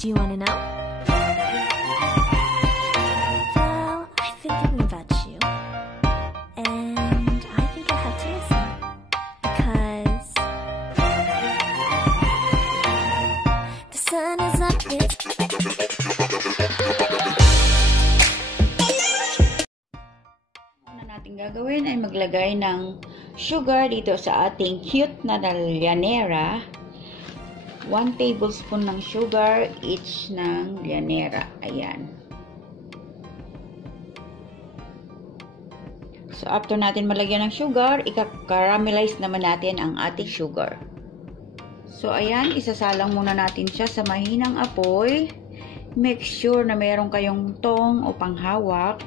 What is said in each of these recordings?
Do you want to know? Well, I've been thinking about you. And I think I have to listen. Because the sun is up, it's... Una natin gagawin ay maglagay ng sugar dito sa ating cute na llanera. 1 tablespoon ng sugar each ng llanera. Ayan. So, after natin malagyan ng sugar, ika-caramelize naman natin ang ating sugar. So, ayan, isasalang muna natin siya sa mahinang apoy. Make sure na meron kayong tong o panghawak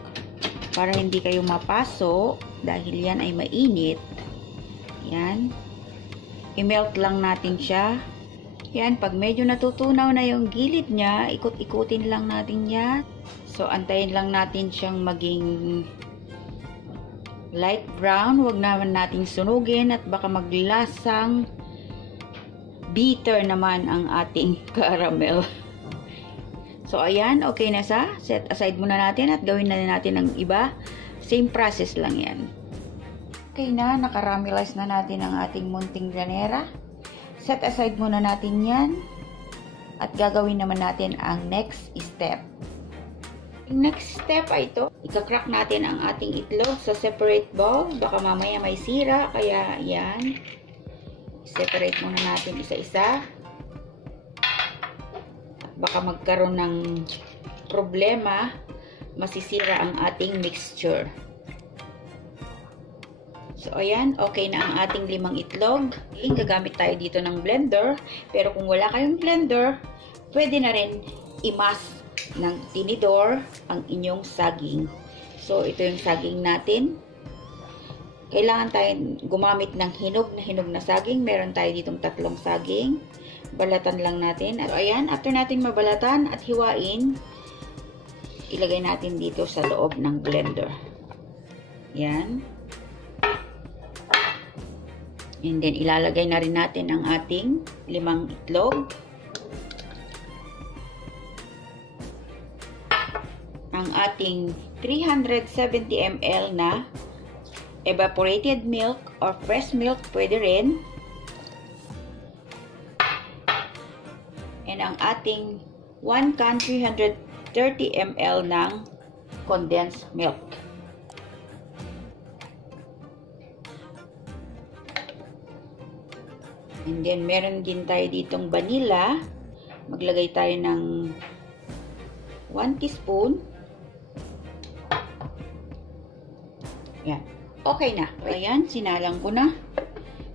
para hindi kayo mapaso dahil yan ay mainit. Yan. I-melt lang natin siya. Yan, pag medyo natutunaw na yung gilid niya, ikot-ikutin lang natin yan. So, antayin lang natin siyang maging light brown. Huwag naman nating sunugin at baka maglasang bitter naman ang ating caramel. So, ayan, okay na sa. Set aside muna natin at gawin na natin ang iba. Same process lang yan. Okay na, nakaramelize na natin ang ating munting llanera. Set aside muna natin yan. At gagawin naman natin ang next step. Next step ay ito. Ika-crack natin ang ating itlog sa separate bowl. Baka mamaya may sira. Kaya yan. Separate muna natin isa-isa. Baka magkaroon ng problema. Masisira ang ating mixture. So, ayan, okay na ang ating 5 itlog. Gagamit tayo dito ng blender. Pero kung wala kayong blender, pwede na rin i-mash ng tinidor ang inyong saging. So, ito yung saging natin. Kailangan tayo gumamit ng hinog na saging. Meron tayo ditong 3 saging. Balatan lang natin. At ayan, after natin mabalatan at hiwain, ilagay natin dito sa loob ng blender. Yan. And then, ilalagay na rin natin ang ating 5 itlog. Ang ating 370 ml na evaporated milk or fresh milk, pwede rin. And ang ating 1 can 330 ml ng condensed milk. And then, meron din tayo ditong vanilla. Maglagay tayo ng 1 teaspoon. Yan. Okay na. Ayan, sinalang ko na.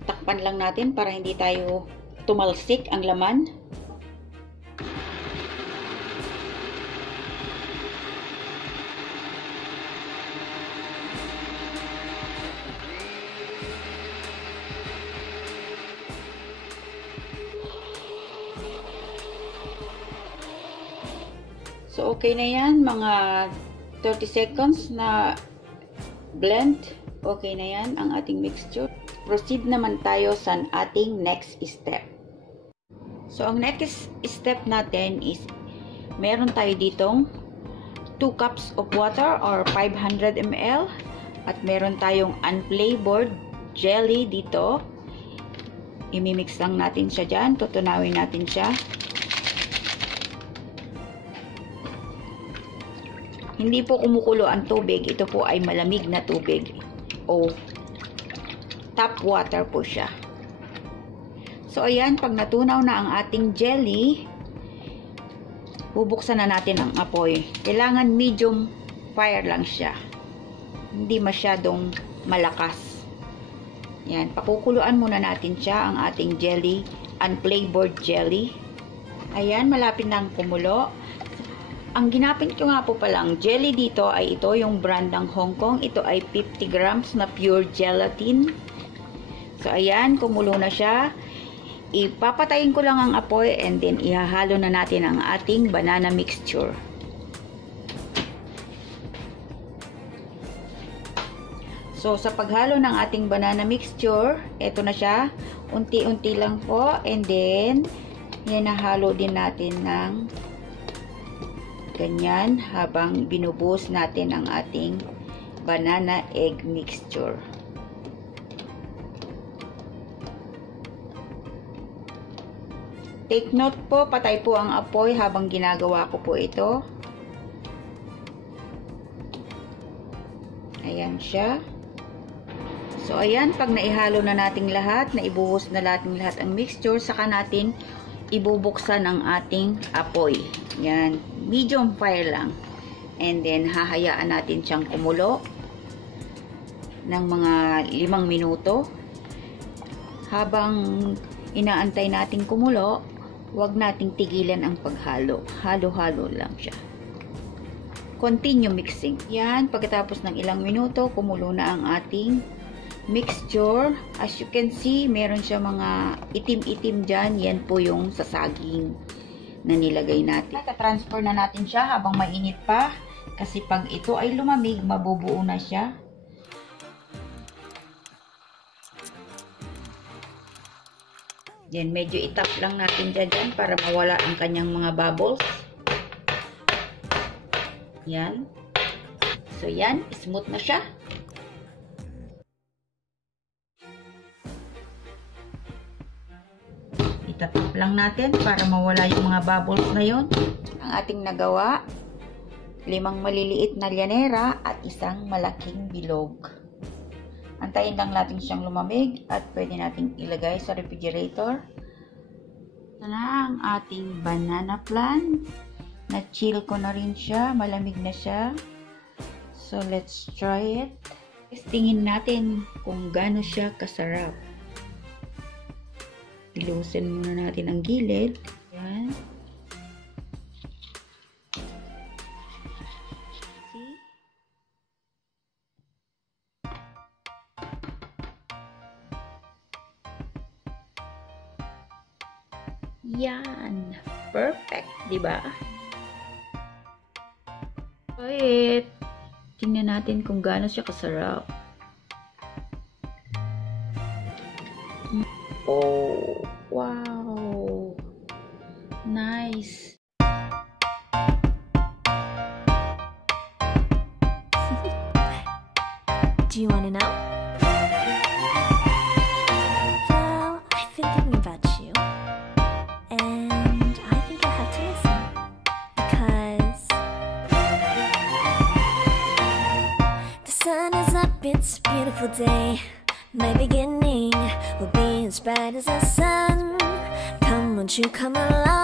Takpan lang natin para hindi tayo tumalsik ang laman. So, okay na yan. Mga 30 seconds na blend. Okay na yan ang ating mixture. Proceed naman tayo sa ating next step. So, ang next step natin is meron tayo ditong 2 cups of water or 500 ml. At meron tayong unflavored jelly dito. Imimix lang natin siya dyan. Tutunawin natin siya. Hindi po kumukulo ang tubig. Ito po ay malamig na tubig. O tap water po siya. So, ayan. Pag natunaw na ang ating jelly, bubuksan na natin ang apoy. Kailangan medium fire lang siya. Hindi masyadong malakas. Yan. Pakukuluan muna natin siya, ang ating jelly. Unflavored jelly. Ayan. Malapit na ang kumulo. Ang ginapit ko nga po palang jelly dito ay ito yung brand ng Hong Kong. Ito ay 50 grams na pure gelatin. So, ayan, kumulo na siya. Ipapatayin ko lang ang apoy and then ihahalo na natin ang ating banana mixture. So, sa paghalo ng ating banana mixture, ito na siya. Unti-unti lang po and then Yan, nahalo din natin ng ganyan habang binubuhos natin ang ating banana egg mixture. Take note po, patay po ang apoy habang ginagawa ko po ito. Ayan siya. So, ayan, pag naihalo na nating lahat, naibuhos na natin lahat ang mixture, saka natin ibubuksan ang ating apoy. Yan, medium fire lang. And then, hahayaan natin siyang kumulo ng mga 5 minuto. Habang inaantay natin kumulo, huwag nating tigilan ang paghalo. Halo-halo lang siya. Continue mixing. Yan, pagkatapos ng ilang minuto, kumulo na ang ating mixture. As you can see, meron siya mga itim-itim dyan. Yan po yung sasaging na nilagay natin. Naka-transfer na natin siya habang mainit pa. Kasi pag ito ay lumamig, mabubuo na siya. Yan, medyo itap lang natin dyan para mawala ang kanyang mga bubbles. Yan. So, yan. Smooth na siya. Itatap lang natin para mawala yung mga bubbles na yon. Ang ating nagawa, 5 maliliit na llanera at 1 malaking bilog. Antayin lang natin siyang lumamig at pwede nating ilagay sa refrigerator. Ito na ang ating banana plant. Na-chill ko na rin siya. Malamig na siya. So, let's try it. Testingin natin kung gaano siya kasarap. Ilusin muna natin ang gilid. Yan. See? Yan. Perfect, di ba? Try it. Tingnan natin kung gaano siya kasarap. Oh, wow. Nice. Do you want to know? Well, I've been thinking about you. And I think I have to listen. Because the sun is up, it's a beautiful day. My beginning will be as bright as the sun. Come, won't you come along?